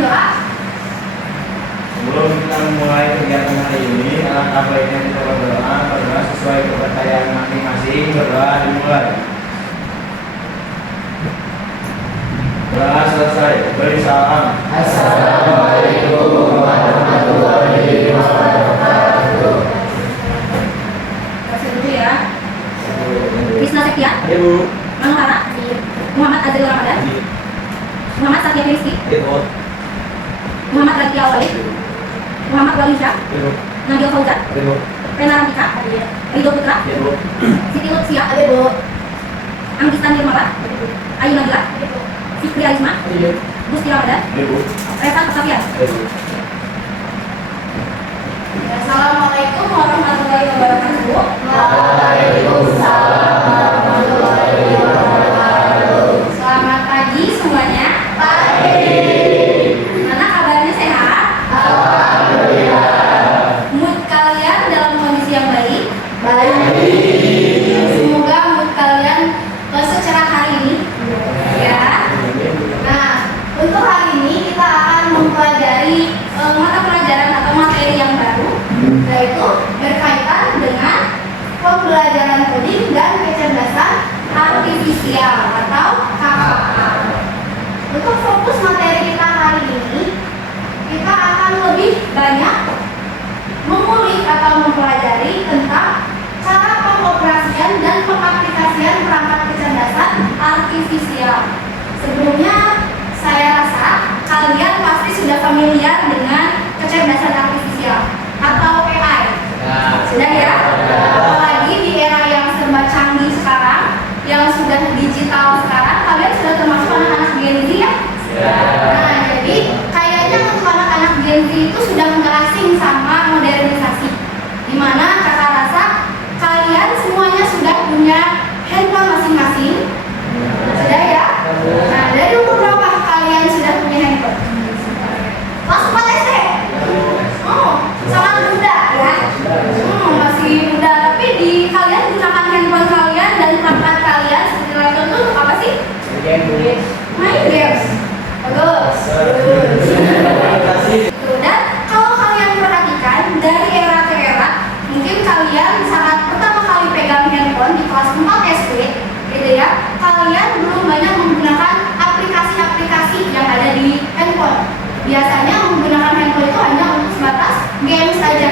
doa. Sebelum kita memulai kegiatan hari ini, alangkah baiknya kita berdoa sesuai kepercayaan masing-masing. Berdoa dimulai. Doa selesai. Beri salam. Assalamualaikum warahmatullahi wabarakatuh. Kasih dulu ya. Krisna Septia, Ibu. Manuhara, Muhammad Azril Ramadan, Muhammad Satya Rizky, Ibu. Muhammad Raditya Awali, Muhammad Walisha, Ibu. Nabil Fauzan, Ibu. Rena Ramika, Ridho Putra, Ibu. Siti Lutfia, Anggistan Nirmala, Ayu Nabila, Fikri Alisma, Gusti Ramadan, Ibu. Reza Kasafian. Ibu. Assalamualaikum warahmatullahi wabarakatuh. Waalaikumsalam warahmatullahi wabarakatuh. Selamat pagi semuanya. Pagi. Mana kabarnya, sehat? Alhamdulillah. Mood kalian dalam kondisi yang baik? Baik. Semoga mood kalian secerah hari ini. Ya. Nah, untuk hari ini kita akan mempelajari mata pelajaran atau materi yang baru, yaitu berkaitan dengan pembelajaran coding dan kecerdasan artifisial atau KKA. Untuk fokus materi kita hari ini, kita akan lebih banyak mengulik atau mempelajari tentang cara pengoperasian dan pengaplikasian perangkat kecerdasan artifisial. Sebelumnya, saya rasa kalian pasti sudah familiar dengan kecerdasan artifisial atau AI. Sudah ya? Apalagi di era yang serba canggih sekarang, yang sudah digital sekarang, kalian sudah termasuk anak-anak Gen Z ya? Nah, jadi kayaknya untuk anak-anak Gen Z itu sudah nggak asing sama modernisasi. Dimana kakak rasa kalian semuanya sudah punya handphone masing-masing. Sudah ya? Nah, dari umur berapa kalian sudah punya handphone? Kelas 4 SD? Oh, sangat muda ya? Masih muda. Tapi di kalian gunakan handphone kalian dan perangkat kalian seperti laptop itu untuk apa sih? Main games. Bagus. Dan kalau kalian perhatikan dari era ke era, mungkin kalian saat pertama kali pegang handphone di kelas 4 SD, gitu ya, kalian belum banyak menggunakan aplikasi-aplikasi yang ada di handphone. Biasanya menggunakan handphone itu hanya untuk sebatas game saja.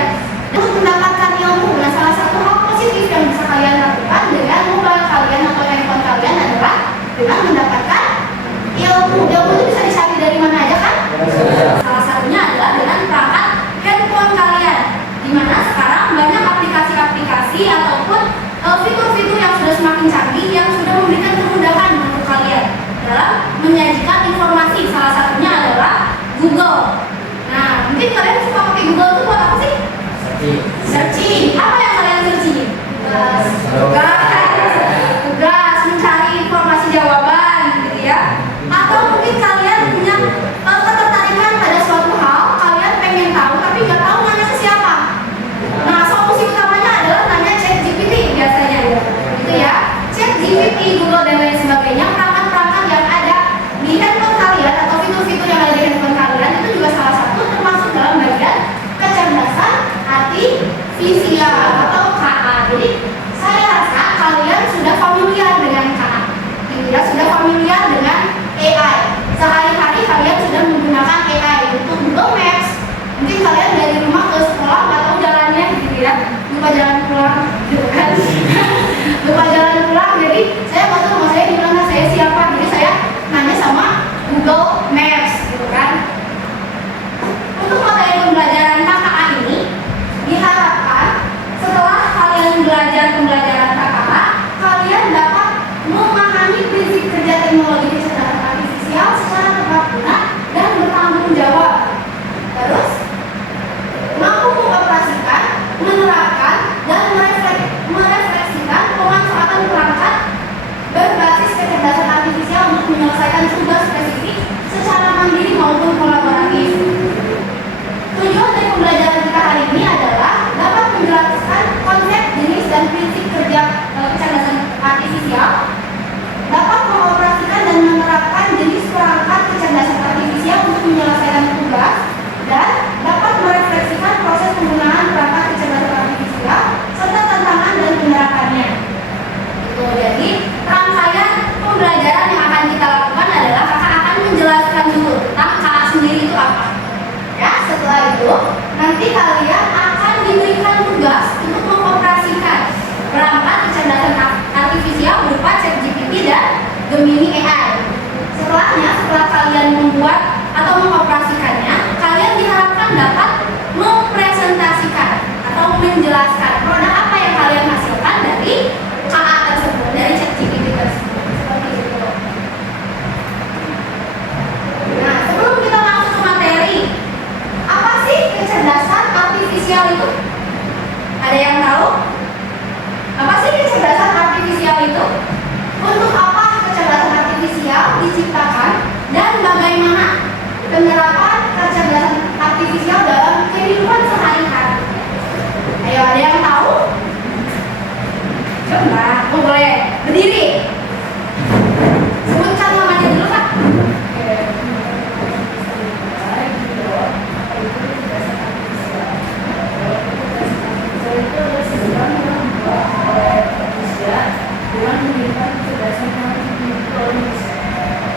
Untuk mendapatkan ilmu, nah salah satu hal positif yang bisa kalian lakukan dengan mobile kalian atau handphone kalian adalah dengan mendapatkan ilmu. Ilmu itu bisa dicari dari mana aja kan?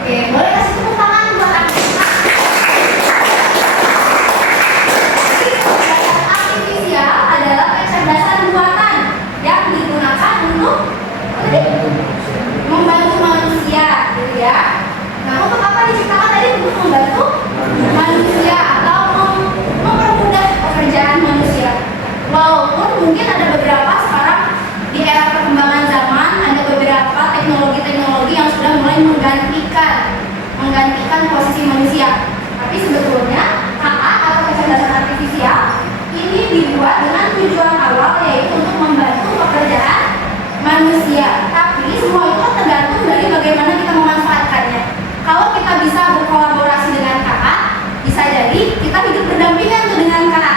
Oke, boleh kasih tepuk tangan buat anak-anak. Jadi, kecerdasan artifisial adalah kecerdasan buatan yang digunakan untuk membantu manusia, gitu ya. Nah, untuk apa diciptakan tadi? Untuk membantu manusia atau mempermudah pekerjaan manusia. Walaupun mungkin ada beberapa sekarang di era perkembangan zaman ada beberapa teknologi-teknologi yang sudah mulai menggantikan posisi manusia. Tapi sebetulnya KA atau kecerdasan artifisial ini dibuat dengan tujuan awal yaitu untuk membantu pekerjaan manusia. Tapi semua itu tergantung dari bagaimana kita memanfaatkannya. Kalau kita bisa berkolaborasi dengan KA, bisa jadi kita hidup berdampingan tuh dengan KA.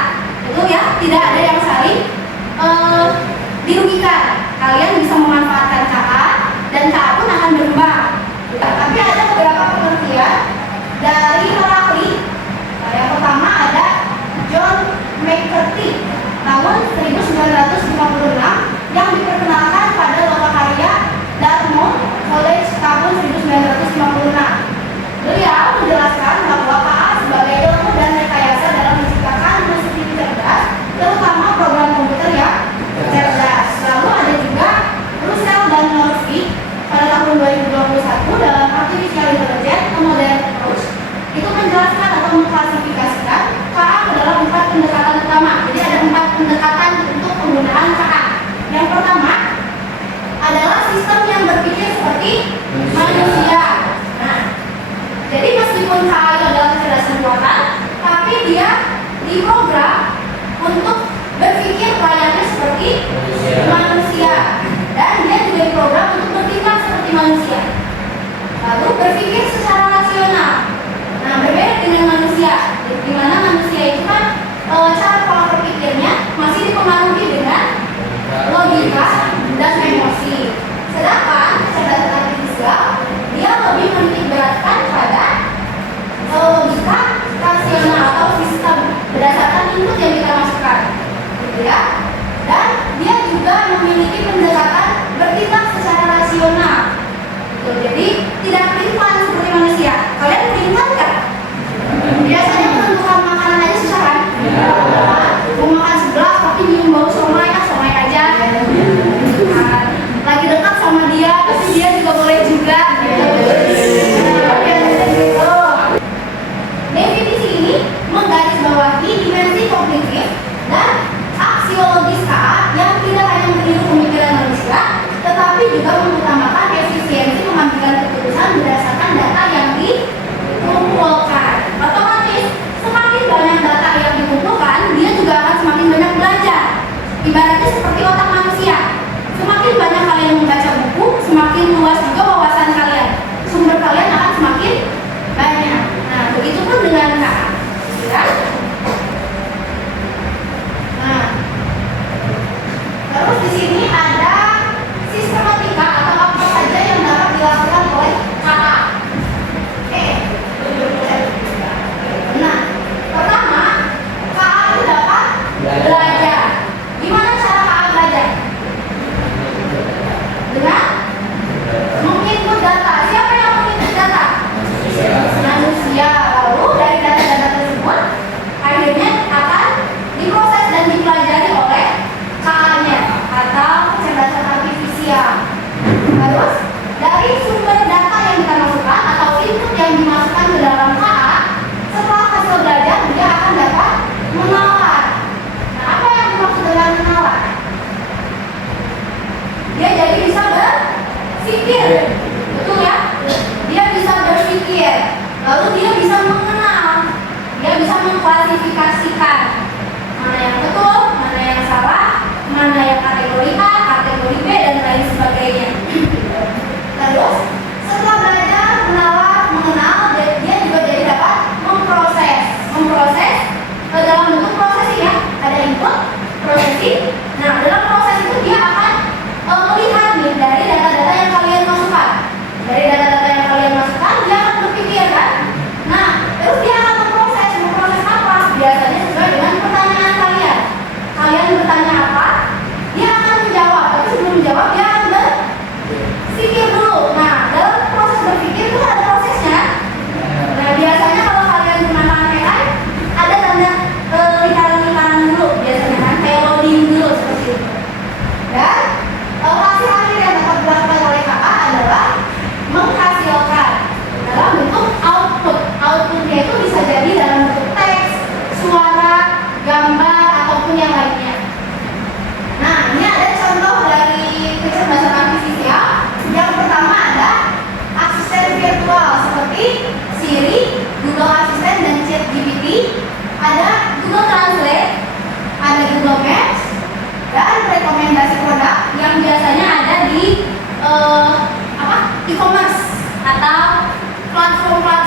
Itu ya, tidak ada yang saling dirugikan. Kalian bisa memanfaatkan KA dan KA pun akan berkembang. Tapi ada beberapa pengertian dari Heracli. Nah, yang pertama ada John McCarthy tahun 1956 yang diperkenalkan pada lokakarya Dartmouth College tahun 1956. Beliau menjelaskan bahwa KA sebagai ilmu dan rekayasa dalam menciptakan mesin cerdas, terutama program komputer yang cerdas. Lalu ada juga Russell dan Norvig pada tahun 2021 dalam Artificial Intelligence a Modern Approach itu menjelaskan atau mengklasifikasikan KA ke dalam 4 pendekatan utama. Jadi ada 4 pendekatan untuk penggunaan KA. Yang pertama adalah sistem yang berpikir seperti manusia. Nah, jadi meskipun KA itu adalah kecerdasan buatan, tapi dia diprogram untuk berpikir layaknya seperti manusia. Dan dia juga diprogram untuk bertindak seperti manusia. Lalu berpikir secara rasional. Nah, berbeda dengan manusia, di mana manusia itu kan cara pola berpikirnya masih dipengaruhi dengan logika dan emosi. Sedangkan kecerdasan artifisial dia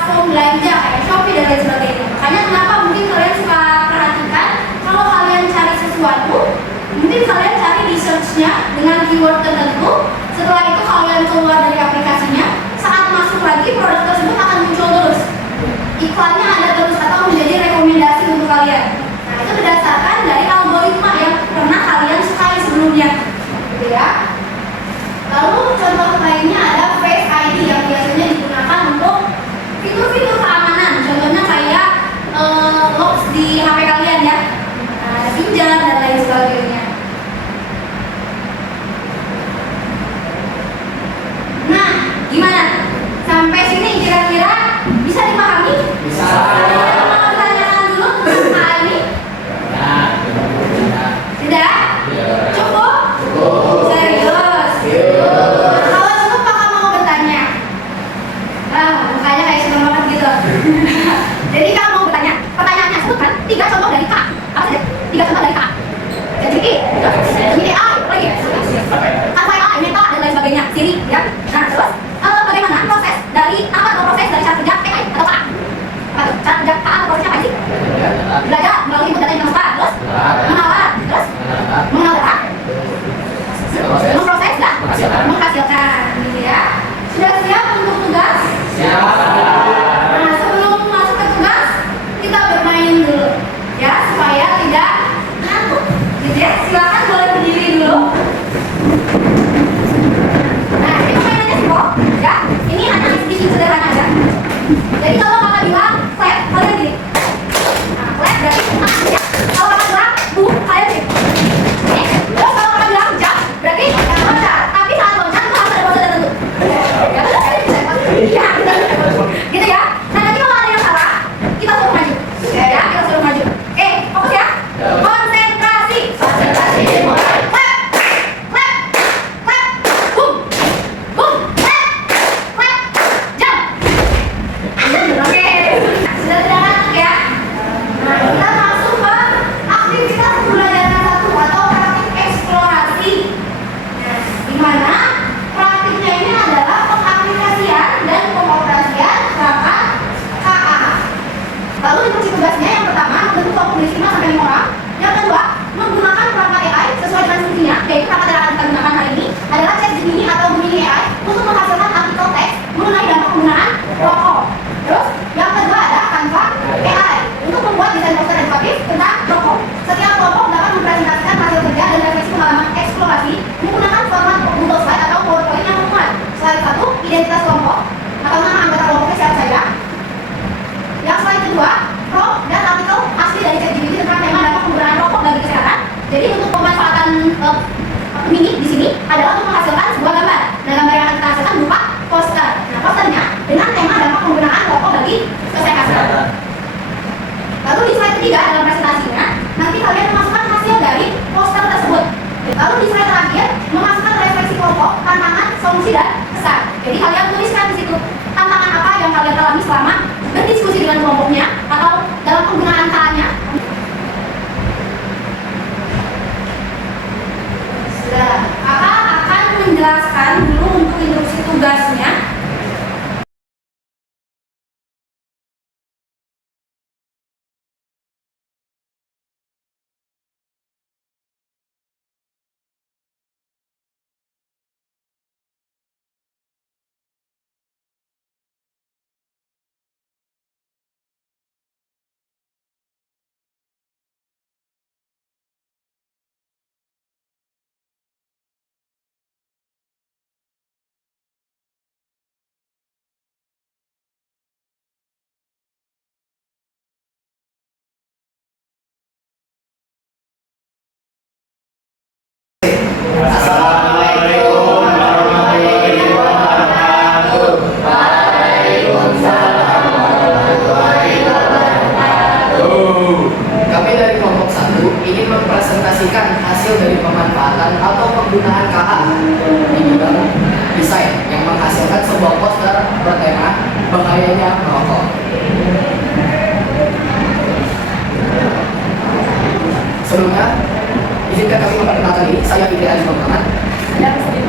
platform belanja kayak Shopee dan lain sebagainya. Makanya kenapa mungkin kalian suka perhatikan kalau kalian cari sesuatu, mungkin kalian cari di search-nya dengan keyword tertentu. Setelah itu kalian keluar dari aplikasinya, saat masuk lagi produk tersebut akan muncul terus. Iklannya ada terus atau menjadi rekomendasi untuk kalian. Nah, itu berdasarkan dari algoritma yang pernah kalian sukai sebelumnya, gitu ya. Lalu contoh lainnya ada Face ID yang biasanya digunakan untuk fitur-fitur keamanan. Contohnya kayak locks di HP kalian ya, ada pinjam dan lain sebagainya. Nah, gimana? Sampai sini kira-kira bisa dipahami? Bisa. Ada yang mau ditanyakan dulu tentang hal ini? Tidak? Cukup? Serius? Kalau cukup maka mau bertanya. Mukanya kayak seneng banget gitu. Jadi kalau mau bertanya, pertanyaannya sebutkan 3 contoh dari K. Apa saja? 3 contoh dari K. Jadi Gemini A lagi. Kanvas A, Meta dan lain sebagainya. Siri, ya. Nah, terus bagaimana proses dari cara kerja PI atau KA? Cara kerja KA atau prosesnya apa sih? Belajar melalui input data yang dimasukkan, terus mengolah, terus mengenal data, memproses dan menghasilkan, gitu ya. Sudah siap untuk tugas? Siap. Nah, sebelum masuk ke tugas, kita bermain dulu, ya, supaya tidak ngantuk, gitu ya. Silakan boleh berdiri dulu. Nah, ini permainannya simpel, ya. Ini hanya exhibition sederhana aja. Jadi kalau kakak bilang clap, kalian gini. Nah, clap berarti ya. Kalau kakak bilang boom, kalian gini. Terus kalau kakak bilang jump, berarti loncat. Tapi saat loncat itu harus ada pose tertentu. Ya, iya, gitu ya. Nah, nanti kalau ada yang salah, kita suruh maju. Ya, kita suruh maju. Oke, fokus ya. Konsentrasi. Konsentrasi dimulai. Clap, clap, clap, boom, boom, clap, clap, jump. Oke, sudah tidak ngantuk ya. Nah, kita masuk ke aktivitas pembelajaran 1 atau praktik eksplorasi. Nah, di mana praktiknya ini adalah pengaplikasian dan pengoperasian perangkat KA. Lalu instruksi tugasnya yang pertama membentuk kelompok berisi 5 sampai 5 orang. Yang kedua, menggunakan perangkat AI sesuai dengan fungsinya, yaitu perangkat yang akan kita gunakan hari ini adalah ChatGPT atau Gemini AI untuk menghasilkan artikel teks mengenai dampak penggunaan rokok. Terus, yang kedua ada Canva AI untuk membuat desain poster edukatif tentang rokok. Setiap kelompok dapat mempresentasikan hasil kerja dan refleksi pengalaman eksplorasi menggunakan format Google Slide atau PowerPoint yang memuat slide 1, identitas kelompok atau nama anggota kelompoknya siapa saja. Yang slide kedua, prompt dan artikel asli dari ChatGPT tentang tema dampak penggunaan rokok bagi kesehatan. Jadi untuk pemanfaatan mini di sini adalah untuk menghasilkan sebuah gambar. Nah, gambar yang akan kita hasilkan berupa poster. Nah, posternya dengan tema dampak penggunaan rokok bagi kesehatan. Lalu di slide ketiga dalam presentasinya, nanti kalian memasukkan hasil dari poster tersebut. Lalu di slide terakhir, memasukkan refleksi kelompok, tantangan, solusi, dan kesan. Jadi kalian tuliskan di situ tantangan apa yang kalian alami selama berdiskusi dengan kelompoknya atau dalam penggunaan KA-nya. Sudah, kakak akan menjelaskan dulu untuk instruksi tugasnya. Assalamualaikum warahmatullahi wabarakatuh. Waalaikumsalam warahmatullahi wabarakatuh. Kami dari kelompok 1 ingin mempresentasikan hasil dari pemanfaatan atau penggunaan KA di bidang desain yang menghasilkan sebuah poster bertema bahayanya merokok. Sebelumnya, izinkan kami memperkenalkan diri. Saya Fikri Ali Muhammad. Ada saya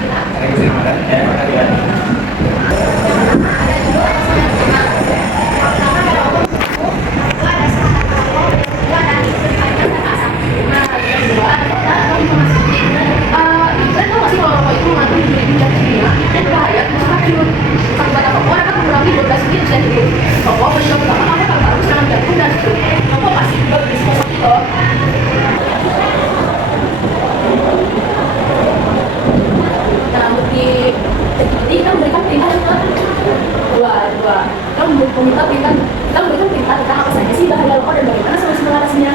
Kita. Saya Yusri Ramadan. Ya, makasih ya. Ada juga yang kita meminta perintah, kita memberikan perintah tentang apa saja sih bahaya rokok dan bagaimana solusi mengatasinya.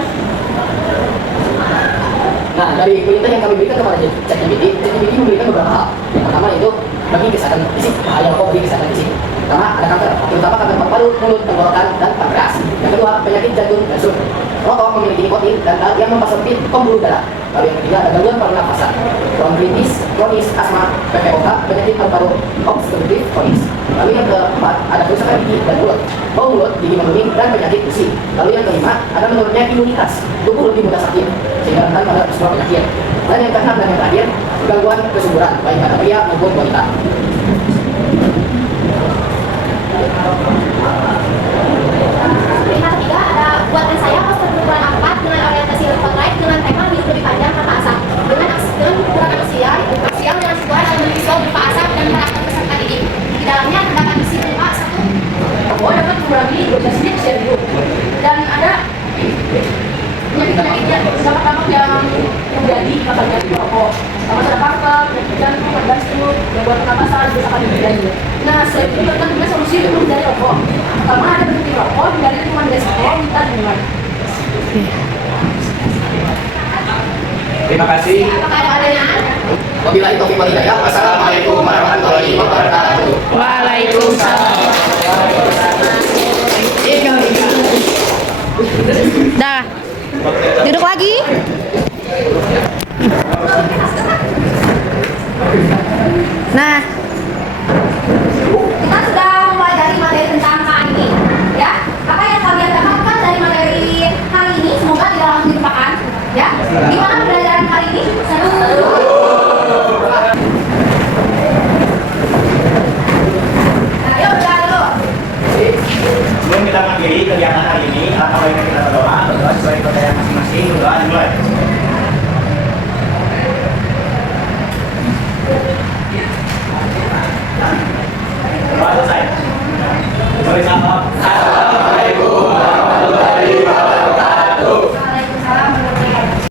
Nah, dari perintah yang kami berikan kepada ChatGPT memberikan beberapa hal. Yang pertama itu bagi kesehatan fisik, bahaya rokok bagi kesehatan fisik. Pertama ada kanker, terutama kanker paru-paru, mulut, tenggorokan, dan pankreas. Yang kedua penyakit jantung dan stroke. Rokok memiliki nikotin dan zat yang mempersempit pembuluh darah. Lalu yang ketiga ada gangguan pernafasan, bronkitis, kronis, asma, PPOK, penyakit paru-paru obstruktif kronis. Lalu yang keempat ada kerusakan gigi dan mulut, bau mulut, gigi menguning, dan penyakit gusi. Lalu yang kelima ada menurunnya imunitas, tubuh lebih mudah sakit sehingga rentan pada semua penyakit. Dan yang keenam dan yang terakhir gangguan kesuburan baik pada pria maupun wanita. Perintah ketiga ada buatan saya poster berukuran A4 dengan orientasi spotlight dengan tema hidup lebih panjang tanpa asap dengan ukuran aksial dengan sebuah elemen visual berupa asap dan karakter peserta didik. Di dalamnya terdapat isi berupa satu rokok dapat mengurangi iritasinya usia hidup dan ada penyakit-penyakit yang dampak yang terjadi bakal jadi rokok. Sama ada kanker, penyakit jantung, organ stroke, gangguan pernapasan, kerusakan gigi dan mulut. Nah, selain itu kita juga solusi untuk menghindari rokok. Pertama ada berhenti rokok, hindari lingkungan resiko, minta dukungan. Terima kasih. Apakah ada pertanyaan? Wabillahi taufiq wal hidayah. Wassalamualaikum warahmatullahi wabarakatuh. Waalaikumsalam. Dah. Duduk lagi. Nah, Kita sudah mempelajari materi tentang KID, ya. Apa yang kalian dapatkan dari materi hari ini semoga tidak langsung dilupakan, ya. Gimana pembelajaran hari ini? Seru. Nah, yuk belajar dulu. Sebelum kita mengakhiri kegiatan